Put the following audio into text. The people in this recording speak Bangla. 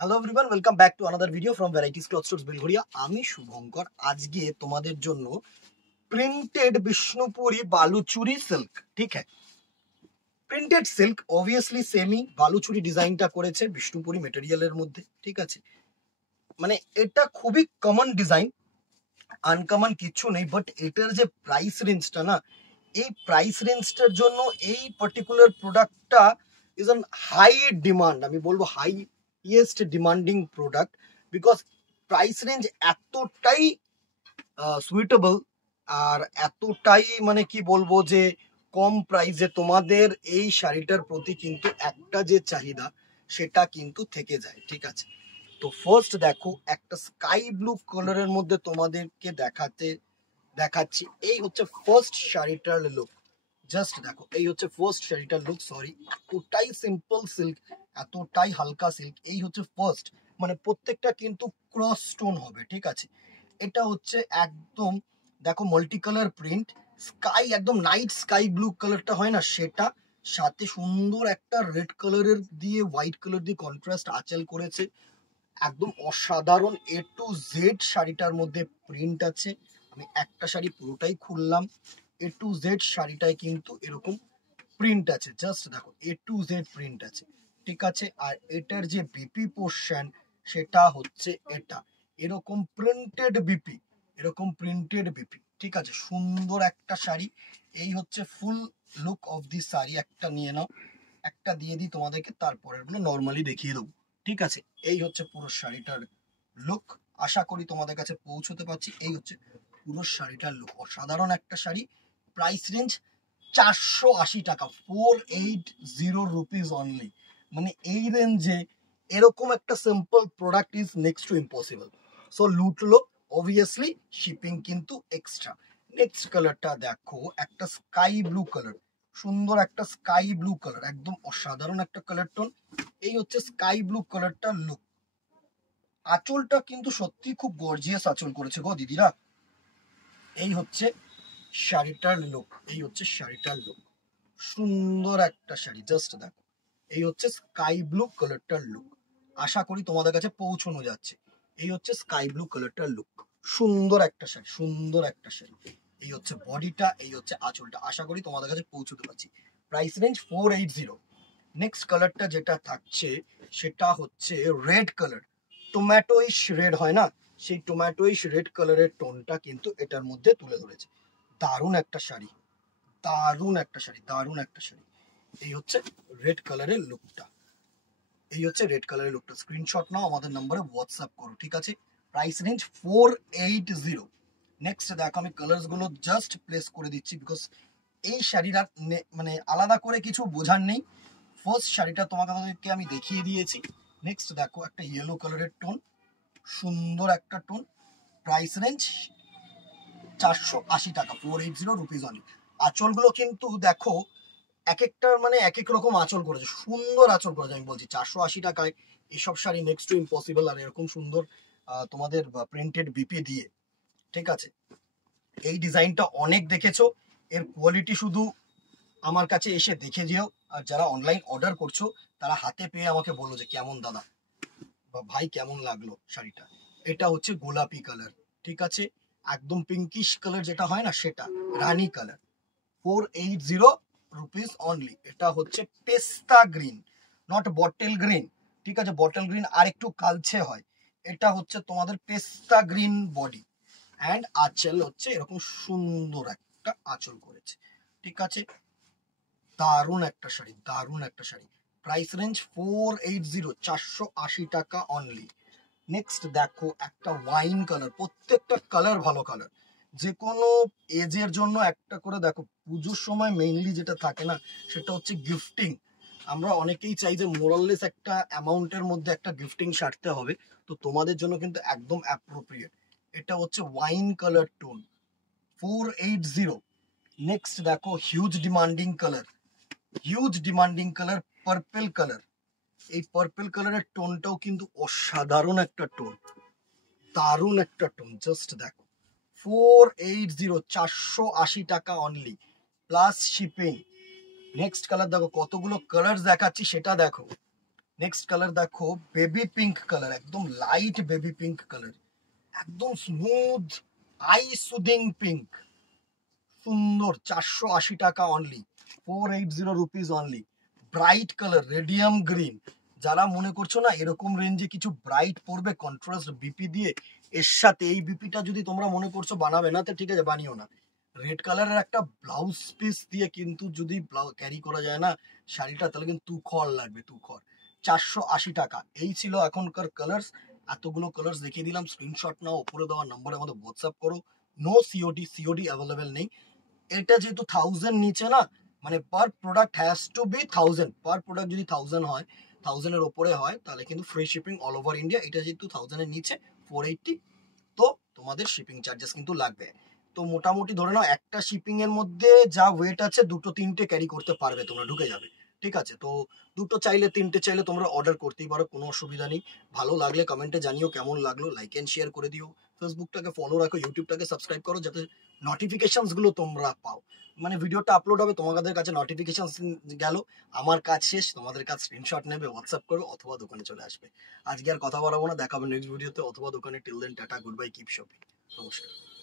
Hello everyone, welcome back to another video from varieties cloth stores Belgharia. আমি শুভঙ্কর। আজকে তোমাদের জন্য প্রিন্টেড বিষ্ণুপুরি বালুচুরি সিল্ক, ঠিক হ্যাঁ, printed silk obviously semi Baluchari ডিজাইনটা করেছে বিষ্ণুপুরি মেটেরিয়ালের মধ্যে, ঠিক আছে। মানে এটা খুবই কমন ডিজাইন, আনকমন কিছু নেই, বাট এটার যে প্রাইস রেঞ্জটা না, এই প্রাইস রেঞ্জটার জন্য এই পার্টিকুলার প্রোডাক্টটা ইজ অন হাই ডিমান্ড। আমি বলবো highest demanding product, because price range এতটাই সুইটেবল আর এতটাই মানে কি বলবো যে কম প্রাইসে তোমাদের এই শাড়িটার প্রতি কিন্তু একটা যে চাহিদা সেটা কিন্তু থেকে যায়, ঠিক আছে। তো ফার্স্ট দেখো, একটা স্কাই ব্লু কালারের মধ্যে তোমাদেরকে দেখাচ্ছি। এই হচ্ছে ফার্স্ট শাড়িটার লুক। জাস্ট দেখো, এই হচ্ছে ফার্স্ট শাড়িটার লুক। সরি, এতটাই সিম্পল সিল্ক, এতটাই হালকা সিল্ক। এই হচ্ছে ফার্স্ট, মানে প্রত্যেকটা কিন্তু ক্রস স্টোন হবে, ঠিক আছে। এটা হচ্ছে একদম দেখো মাল্টি কালার প্রিন্ট, স্কাই একদম নাইট স্কাই ব্লু কালারটা হয় না সেটা, সাথে সুন্দর একটা রেড কালারের দিয়ে হোয়াইট কালার দিয়ে কন্ট্রাস্ট আঁচল করেছে। একদম অসাধারণ এ টু জেড শাড়িটার মধ্যে প্রিন্ট আছে। আমি একটা শাড়ি পুরোটাই খুললাম। এ টু জেড শাড়িটায় কিন্তু এরকম প্রিন্ট আছে। জাস্ট দেখো, এ টু জেড প্রিন্ট আছে, ঠিক আছে। আর এটার যে বিপি পোর্শন সেটা হচ্ছে এটা, এরকম প্রিন্টেড বিপি, এরকম প্রিন্টেড বিপি, ঠিক আছে। সুন্দর একটা শাড়ি। এই হচ্ছে ফুল লুক অফ দি শাড়ি। একটা নিয়ে নাও, একটা দিয়ে দিই তোমাদেরকে, তারপরের গুলো নর্মালি দেখিয়ে দেবো, ঠিক আছে। এই হচ্ছে পুরো শাড়িটার লুক। আশা করি তোমাদের কাছে পৌঁছতে পারছি। এই হচ্ছে পুরো শাড়িটার লুক, অসাধারণ একটা শাড়ি। প্রাইস রেঞ্জ 480 টাকা, 480 অনলি। মানে এই রেঞ্জে এরকম একটা simple product is next to impossible. So লুটলো, অবভিয়াসলি শিপিং কিন্তু এক্সট্রা। নেক্সট কালারটা দেখো, একটা স্কাই ব্লু কালার, সুন্দর একটা স্কাই ব্লু কালার, একদম অসাধারণ একটা কালার টোন। এই হচ্ছে স্কাই ব্লু কালারটার লুক। আঁচলটা কিন্তু সত্যি খুব গর্জিয়াস আঁচল করেছে গো দিদিরা। এই হচ্ছে শাড়িটার লুক, এই হচ্ছে শাড়িটার লুক। সুন্দর একটা শাড়ি, জাস্ট দেখো। এই হচ্ছে স্কাই ব্লু কালারটার লুক। আশা করি তোমাদের কাছে পৌঁছানো যাচ্ছে। এই হচ্ছে স্কাই ব্লু কালারটার লুক। সুন্দর একটা শাড়ি, সুন্দর একটা শাড়ি। এই হচ্ছে বডিটা, এই হচ্ছে আঁচলটা। আশা করি তোমাদের কাছে পৌঁছতে পারছি। Price range 480। নেক্সট কালারটা যেটা থাকছে সেটা হচ্ছে রেড কালার, টোম্যাটোইশ রেড হয় না, সেই টোম্যাটোইশ রেড কালারের টোনটা কিন্তু এটার মধ্যে তুলে ধরেছে। দারুণ একটা শাড়ি, দারুণ একটা শাড়ি, দারুণ একটা শাড়ি। এই হচ্ছে রেড কালারের লুকটা, এই হচ্ছে রেড কালারের লুকটা। স্ক্রিনশট নাও, আমাদের নম্বরে হোয়াটসঅ্যাপ করো, ঠিক আছে। Price range 480। নেক্সট দেখো, আমি কালার্স গুলো জাস্ট প্লেস করে দিচ্ছি, বিকজ এই শাড়িটা মানে আলাদা করে কিছু বোঝার নেই। ফার্স্ট শাড়িটা তোমাদেরকে আমি দেখিয়ে দিয়েছি। নেক্সট দেখো, একটা ইয়েলো কালারের টোন, সুন্দর একটা টোন। প্রাইস রেঞ্জ 480 টাকা, 480 অনলি। আঁচলগুলো কিন্তু দেখো এক একটা মানে এক এক রকম আঁচল করেছে, সুন্দর আঁচল করেছে। আমি বলছি 480 টাকায় এইসব শাড়ি নেক্সট টু ইম্পসিবল। আর এরকম সুন্দর তোমাদের প্রিন্টেড বিপি দিয়ে, ঠিক আছে। এই ডিজাইনটা অনেক দেখেছো, এর কোয়ালিটি শুধু আমার কাছে এসে দেখে যেও। আর যারা অনলাইন অর্ডার করছো তারা হাতে পেয়ে আমাকে বললো যে কেমন দাদা বা ভাই কেমন লাগলো শাড়িটা। এটা হচ্ছে গোলাপি কালার, ঠিক আছে, একদম পিঙ্কিশ কালার যেটা হয় না সেটা, রানী কালার। 480 অনলি। এটা হচ্ছে পেস্তা গ্রিন, নট বটল গ্রিন, ঠিক আছে। বটল গ্রিন আর একটু কালচে হয়, এটা হচ্ছে তোমাদের পেস্তা গ্রিন বডি। অ্যান্ড আঁচল হচ্ছে এরকম সুন্দর একটা আঁচল করেছে, ঠিক আছে। দারুণ একটা শাড়ি, দারুণ একটা শাড়ি। প্রাইস রেঞ্জ 480, 480 টাকা অনলি। নেক্সট দেখো, একটা ওয়াইন কালার, প্রত্যেকটা কালার ভালো কালার, যে কোনো এজের জন্য একটা করে। দেখো পুজোর সময় মেইনলি যেটা থাকে না সেটা হচ্ছে গিফটিং। আমরা অনেকেই চাই যে মোরাললেস একটা অ্যামাউন্টের মধ্যে একটা গিফটিং সারতে হবে, তো তোমাদের জন্য কিন্তু একদম অ্যাপ্রোপ্রিয়েট। এটা হচ্ছে ওয়াইন কালার টোন, 480। নেক্সট দেখো, huge demanding colour, huge demanding colour, purple colour. এই পার্পল কালারের টোনটাও কিন্তু অসাধারণ একটা টোন, দারুণ একটা টোন। জাস্ট দেখো, 480, 480 টাকা only, plus shipping. Next colour দেখো, কতগুলো কালার দেখাচ্ছি সেটা দেখো। নেক্সট কালার দেখো বেবি পিঙ্ক কালার, একদম লাইট বেবি পিঙ্ক কালার, একদম স্মুথ আই সুদিং পিঙ্ক, সুন্দর। 480 টাকা only, 480 rupees only. Bright colour radium green, যারা মনে করছো না এরকম রেঞ্জে কিছু ব্রাইট পড়বে কন্ট্রাস্ট বিপি দিয়ে, এর সাথে এই বিপিটা যদি তোমরা মনে করছো বানাবে না, তো ঠিক আছে বানিও না। রেড কালারের একটা ব্লাউজ পিস দিয়ে কিন্তু যদি ক্যারি করা যায় না শাড়িটা, তাহলে কিন্তু তুখর লাগবে, তুখর। 480 টাকা। এই ছিল এখনকার কালার্স। এতগুলো কালার্স দেখিয়ে দিলাম, স্ক্রিনশট নাও, উপরে দেওয়া নম্বরে আমাদের হোয়াটসঅ্যাপ করো। নো সিওডি, সিওডি অ্যাভেলেবেল নেই। এটা যেহেতু 1000 নিচে না, মানে per product has to be 1000, per product যদি 1000 হয়, 1000 এর উপরে হয়, তাহলে কিন্তু free shipping all over India. এটা যেহেতু 1000 এর নিচে 480, তো তোমাদের শিপিং চার্জেস কিন্তু লাগবে। তো মোটামুটি ধরে নাও একটা শিপিং এর মধ্যে যা ওয়েট আছে, দুটো তিনটে ক্যারি করতে পারবে তোমরা, ঢুকে যাবে। ঠিক আছে, তো দুটো চাইলে তিনটে চাইলে তোমরা অর্ডার করতেই পারো, কোনো অসুবিধা নেই। ভালো লাগলে কমেন্টে জানিও কেমন লাগলো, লাইক এন্ড শেয়ার করে দিও। ফেসবুকটাকে ফলো রাখো, ইউটিউবটাকে সাবস্ক্রাইব করো, যাতে নোটিফিকেশনস গুলো তোমরা পাও। মানে ভিডিওটা আপলোড হবে, তোমাদের কাছে নোটিফিকেশন গেল, আমার কাজ শেষ, তোমাদের কাছে স্ক্রিনশট নেবে, হোয়াটসঅ্যাপ করবে, অথবা দোকানে চলে আসবে। আজকে আর কথা বলাবো না, দেখাবো নেক্সট ভিডিওতে অথবা দোকানে। Till then tata, good bye, keep shopping, নমস্কার।